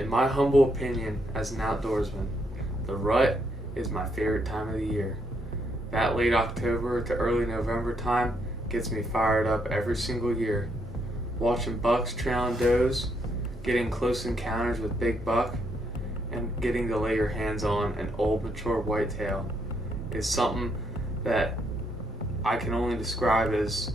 In my humble opinion as an outdoorsman, the rut is my favorite time of the year. That late October to early November time gets me fired up every single year. Watching bucks trailing does, getting close encounters with big buck, and getting to lay your hands on an old mature whitetail is something that I can only describe as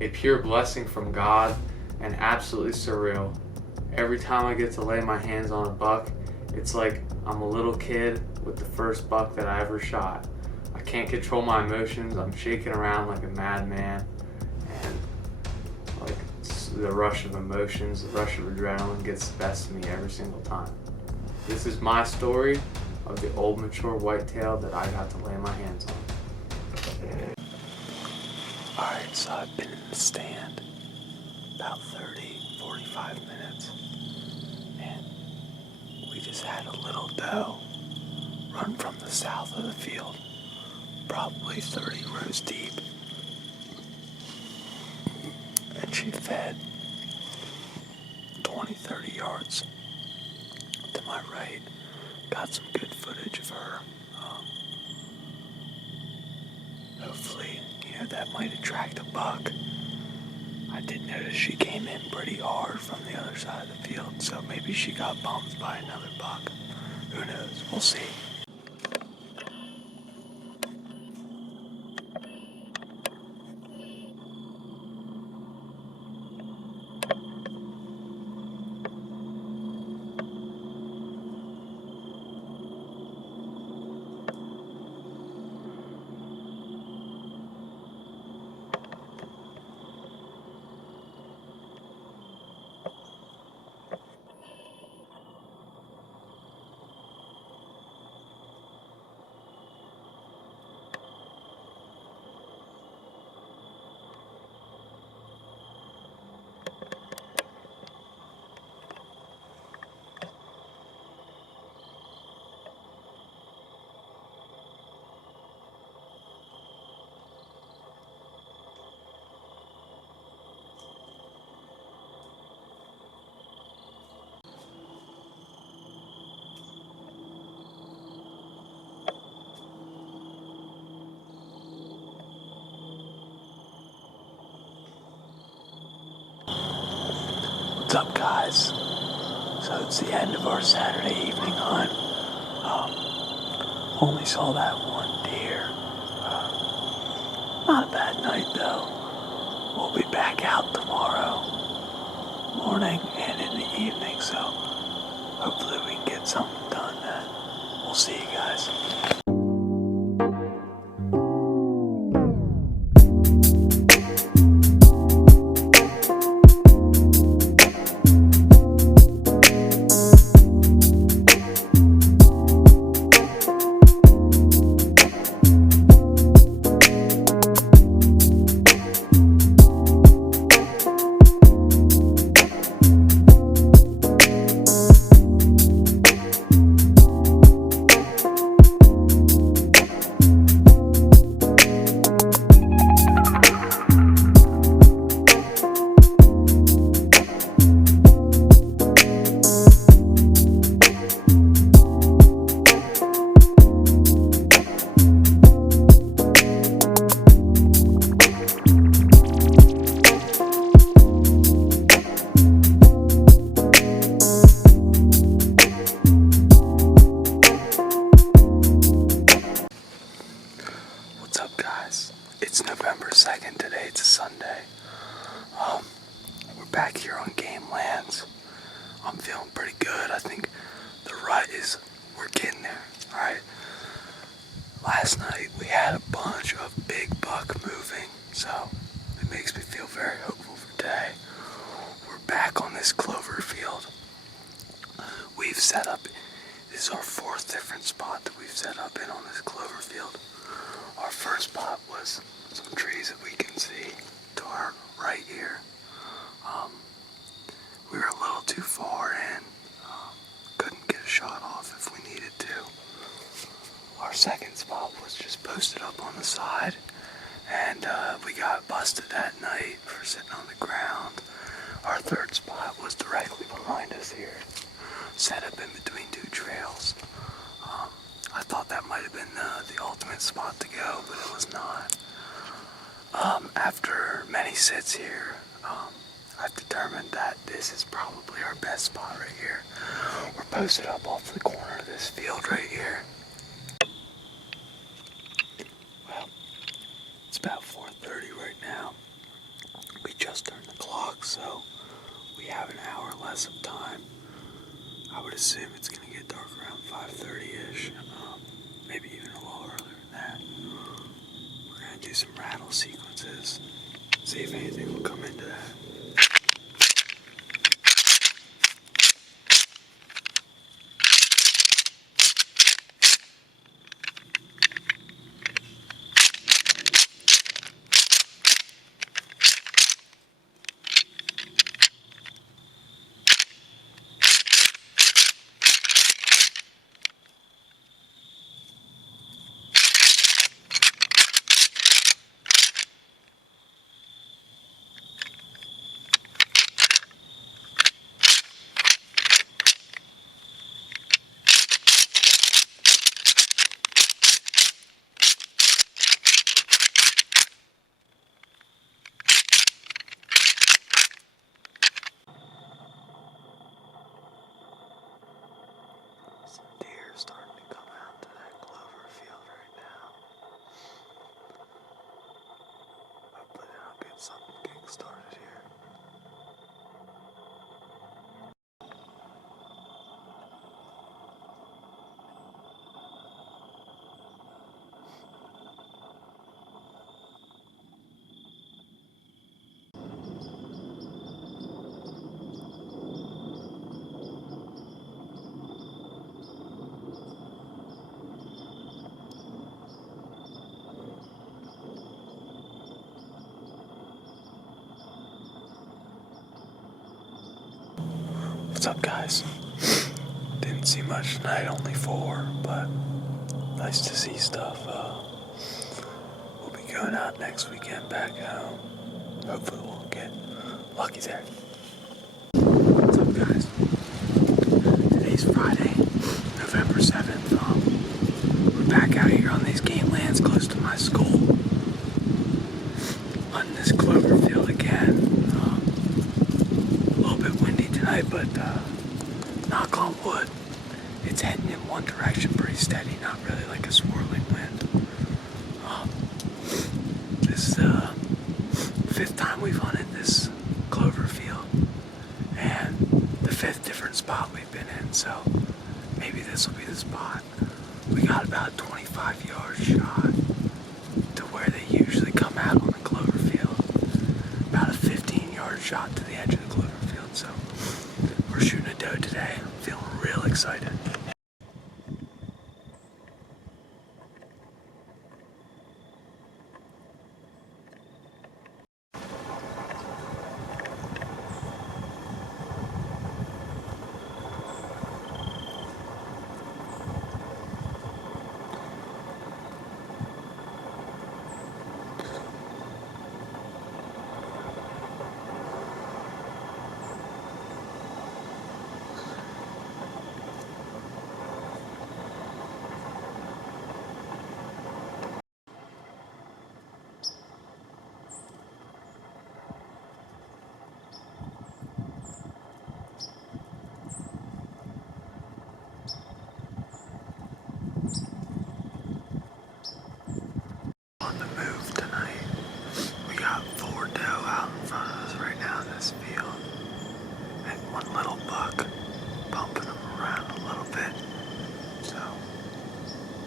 a pure blessing from God and absolutely surreal. Every time I get to lay my hands on a buck, it's like I'm a little kid with the first buck that I ever shot. I can't control my emotions. I'm shaking around like a madman, and like the rush of emotions, the rush of adrenaline gets the best of me every single time. This is my story of the old mature whitetail that I got to lay my hands on. Alright, so I've been in the stand about 45 minutes, and we just had a little doe run from the south of the field, probably 30 rows deep, and she fed 20-30 yards to my right. Got some good footage of her. Hopefully, that might attract a buck. I did notice she came in pretty hard from the other side of the field, so maybe she got bumped by another buck. Who knows? We'll see. What's up, guys? So it's the end of our Saturday evening hunt. Only saw that one deer. Not a bad night though. We'll be back out tomorrow morning and in the evening, so hopefully we can get something done then. We'll see you guys. It's November 2nd today, it's a Sunday. We're back here on Game Lands. I'm feeling pretty good. I think the rut we're getting there, alright? Last night we had a bunch of big buck moving, so it makes me feel very hopeful for today. We're back on this clover field. We've set up, this is our fourth different spot that we've set up in on this clover field. Our first spot was some trees that we can see to our right here. We were a little too far in. Couldn't get a shot off if we needed to. Our second spot was just posted up on the side, and we got busted that night for sitting on the ground. Our third spot was directly behind us here. set up in between two trails. I thought that might have been the ultimate spot to go, but it was not. After many sits here, I've determined that this is probably our best spot right here. We're posted up off the corner of this field right here. Well, it's about 4:30 right now. We just turned the clock, so we have an hour less of time. I would assume it's going to get dark around 5:30-ish, maybe even a little earlier than that. We're going to do some rattle sequences, see if anything will come into that. Some deer starting to come out to that clover field right now. Hopefully I'll get something kick-started here. What's up, guys? Didn't see much tonight, only 4, but nice to see stuff. We'll be going out next weekend back home. Hopefully we'll get lucky there. What's up, guys? Today's Friday, November 7th. We're back out here on these game lands close to my school. On this clover field again. A little bit windy tonight, but knock on wood, it's heading in one direction pretty steady, not really like a swirling wind. This is the 5th time we've hunted this clover field, and the 5th different spot we've been in, so maybe this will be the spot. We got about a 25-yard shot to where they usually come out on the clover field, about a 15-yard shot to the edge of the clover field, so we're shooting a doe today. I'm feeling real excited. On the move tonight. We got 4 doe out in front of us right now in this field. And one little buck bumping them around a little bit. So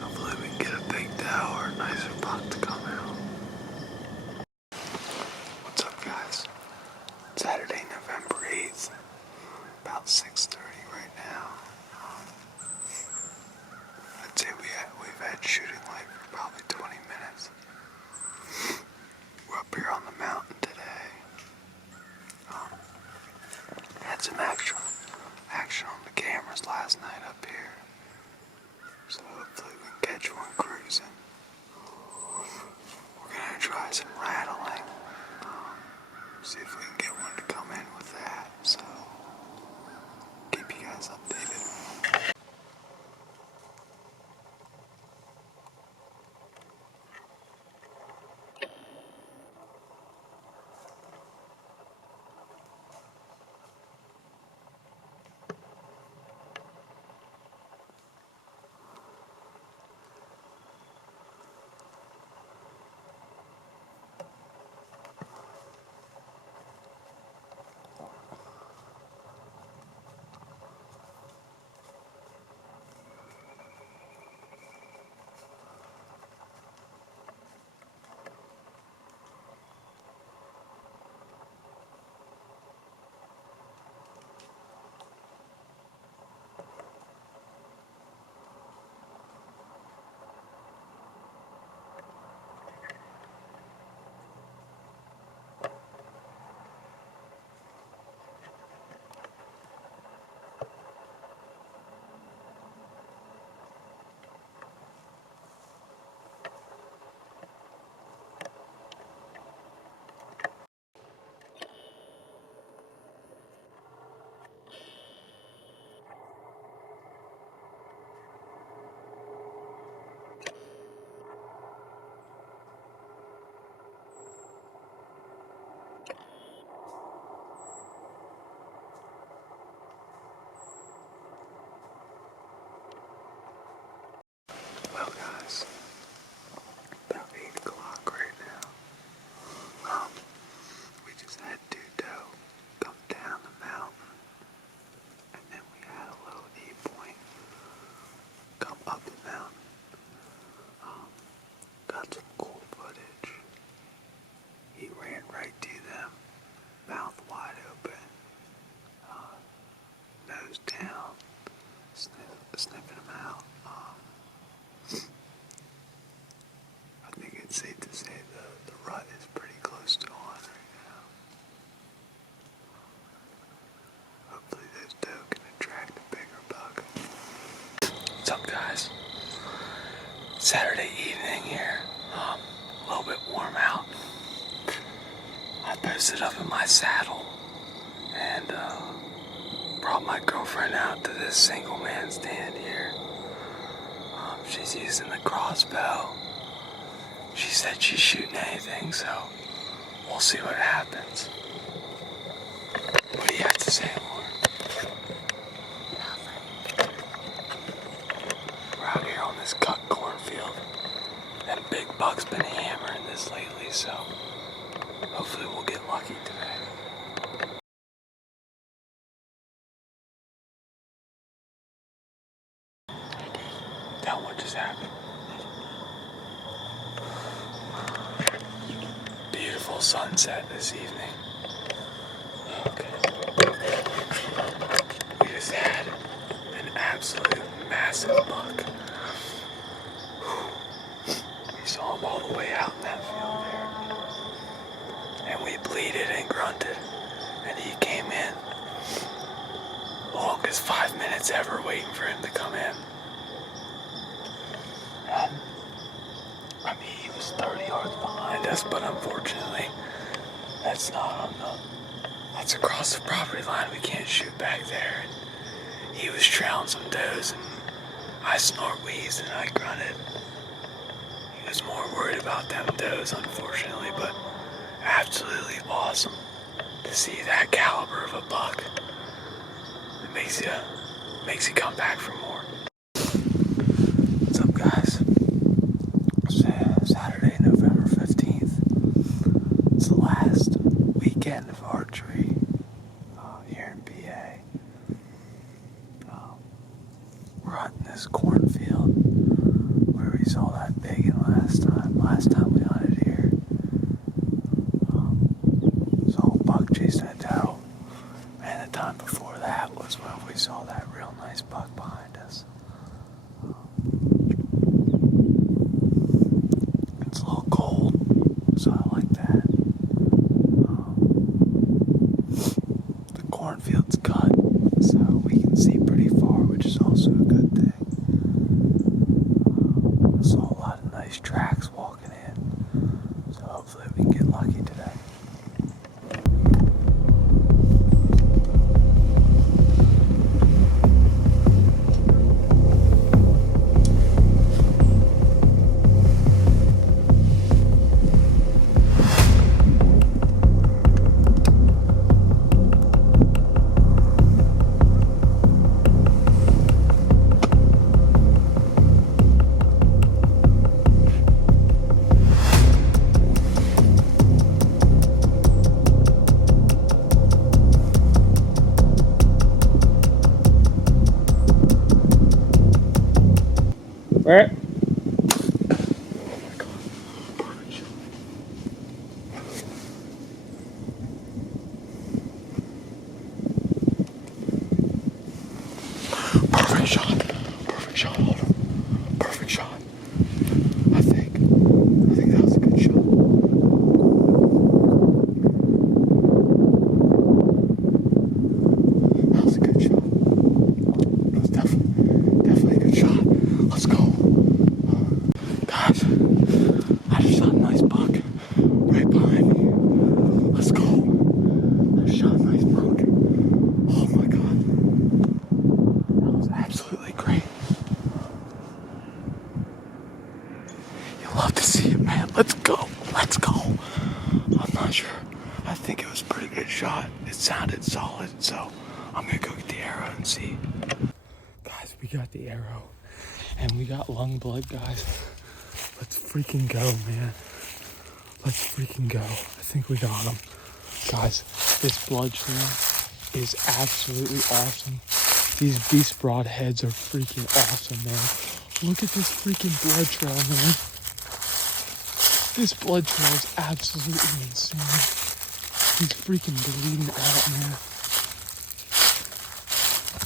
hopefully we can get a big doe or a nicer buck to come out. What's up, guys? Saturday, November 8th. About 6:30 right now. I'd say we've had shooting light for probably 20 minutes. We're up here on the mountain today. Had some action on the cameras last night up here. So hopefully we can catch one cruising. We're gonna try some rattling. See if we can get one to come in with that. So keep you guys updated. Saturday evening here. A little bit warm out. I posted up in my saddle and brought my girlfriend out to this single man stand here. She's using the crossbow. She said she's shooting anything, so we'll see what happens. What do you have to say, Lauren? We're out here on this cut cornfield, and Big Buck's been hammering this lately, so hopefully we'll get lucky today. Tell what just happened. Beautiful sunset this evening. Okay. We just had an absolute massive buck. We saw him all the way out in that field there. And we bleated and grunted. And he came in. The longest 5 minutes ever waiting for him to come in. I mean, he was 30 yards behind us, but unfortunately, that's across the property line. We can't shoot back there. And he was trailing some does, and I snort wheezed and I grunted. He was more worried about them does, unfortunately, but absolutely awesome to see that caliber of a buck. It makes you come back for more. What's up, guys? Saturday, November 15th. It's the last weekend of archery here in PA. We're hunting this cornfield where we saw that biggin last time we hunted here. Saw a buck chasing a doe, and the time before that was when we saw that real nice buck behind us. It's a little cold, so I like that. The cornfield's cut, so we can see pretty far, which is also a good thing. I saw a lot of nice tracks walking in, so hopefully we can get lucky today. Where? Perfect shot. Perfect shot. Hold on. Perfect shot. I think that was a good shot. That was a good shot. That was definitely a good shot. Let's go. Guys, I just shot a nice buck right behind me. Let's go. I just shot a nice buck. Oh my god. That was absolutely great. You love to see it, man. Let's go. Let's go. I'm not sure. I think it was a pretty good shot. It sounded solid, so I'm gonna go get the arrow and see. Guys, we got the arrow. And we got lung blood, guys. Let's freaking go, man. Let's freaking go. I think we got him. Guys, this blood trail is absolutely awesome. These beast broadheads are freaking awesome, man. Look at this freaking blood trail, man. This blood trail is absolutely insane. He's freaking bleeding out, man.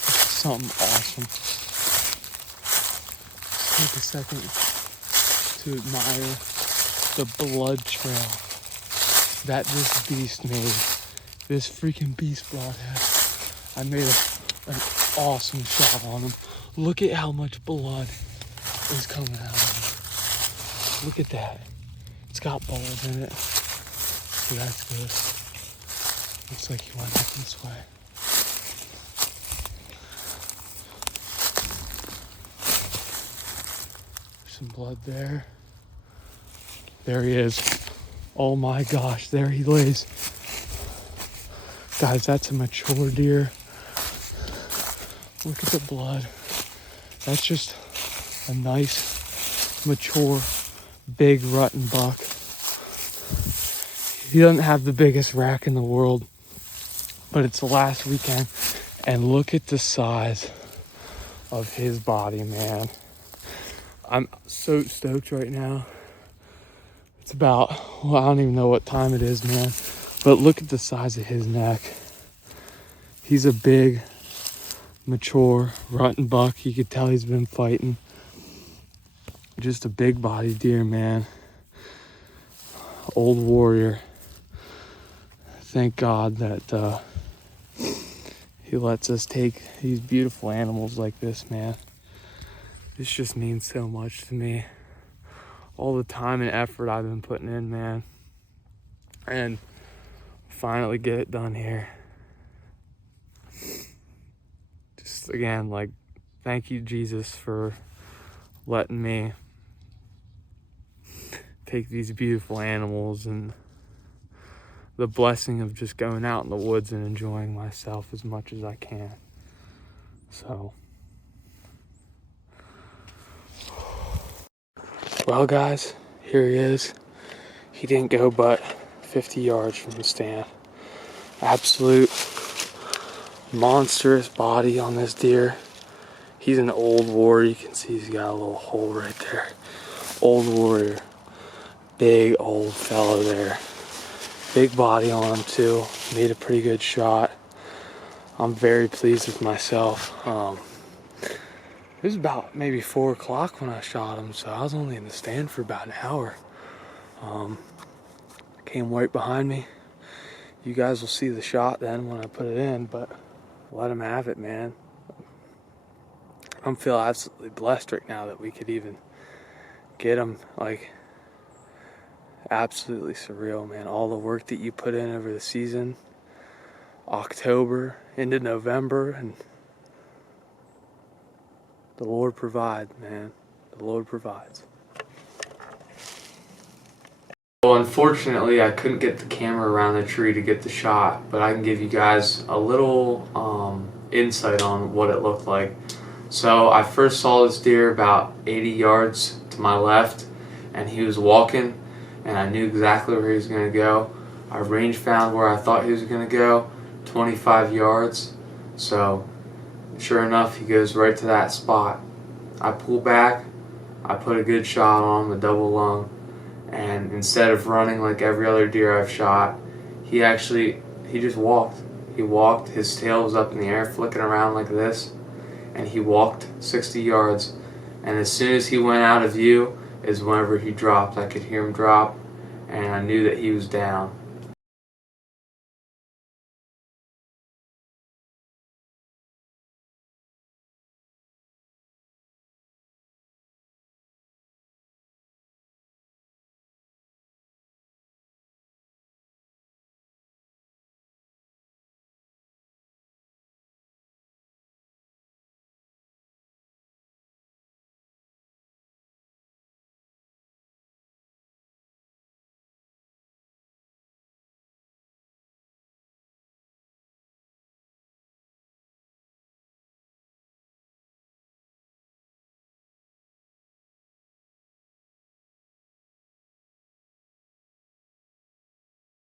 This is something awesome. Take a second to admire the blood trail that this beast made. This freaking beast broadhead. I made an awesome shot on him. Look at how much blood is coming out of him. Look at that. It's got balls in it. So that's good. Looks like he went up this way. There's some blood there. There he is. Oh my gosh, there he lays. Guys, that's a mature deer. Look at the blood. That's just a nice, mature, big rutting buck. He doesn't have the biggest rack in the world, but it's the last weekend. And look at the size of his body, man. I'm so stoked right now. It's about, well, I don't even know what time it is, man. But look at the size of his neck. He's a big, mature, rutting buck. You could tell he's been fighting. Just a big body deer, man. Old warrior. Thank God that he lets us take these beautiful animals like this, man. This just means so much to me. All the time and effort I've been putting in, man. And finally get it done here. Just again, like, thank you, Jesus, for letting me take these beautiful animals and the blessing of just going out in the woods and enjoying myself as much as I can. So, well, guys, here he is. He didn't go but 50 yards from the stand. Absolute monstrous body on this deer. He's an old warrior. You can see he's got a little hole right there. Old warrior. Big old fellow there. Big body on him too. Made a pretty good shot. I'm very pleased with myself. It was about maybe 4 o'clock when I shot him, so I was only in the stand for about an hour. Came right behind me. You guys will see the shot then when I put it in, but let him have it, man. I'm feeling absolutely blessed right now that we could even get him. Like, absolutely surreal, man. All the work that you put in over the season, October into November, and the Lord provides, man. The Lord provides. Well, unfortunately, I couldn't get the camera around the tree to get the shot, but I can give you guys a little insight on what it looked like. So I first saw this deer about 80 yards to my left, and he was walking, and I knew exactly where he was going to go. I range found where I thought he was going to go, 25 yards. So sure enough, he goes right to that spot. I pull back, I put a good shot on him, a double lung, and instead of running like every other deer I've shot, he just walked. He walked, his tail was up in the air flicking around like this, and he walked 60 yards. And as soon as he went out of view is whenever he dropped. I could hear him drop, and I knew that he was down.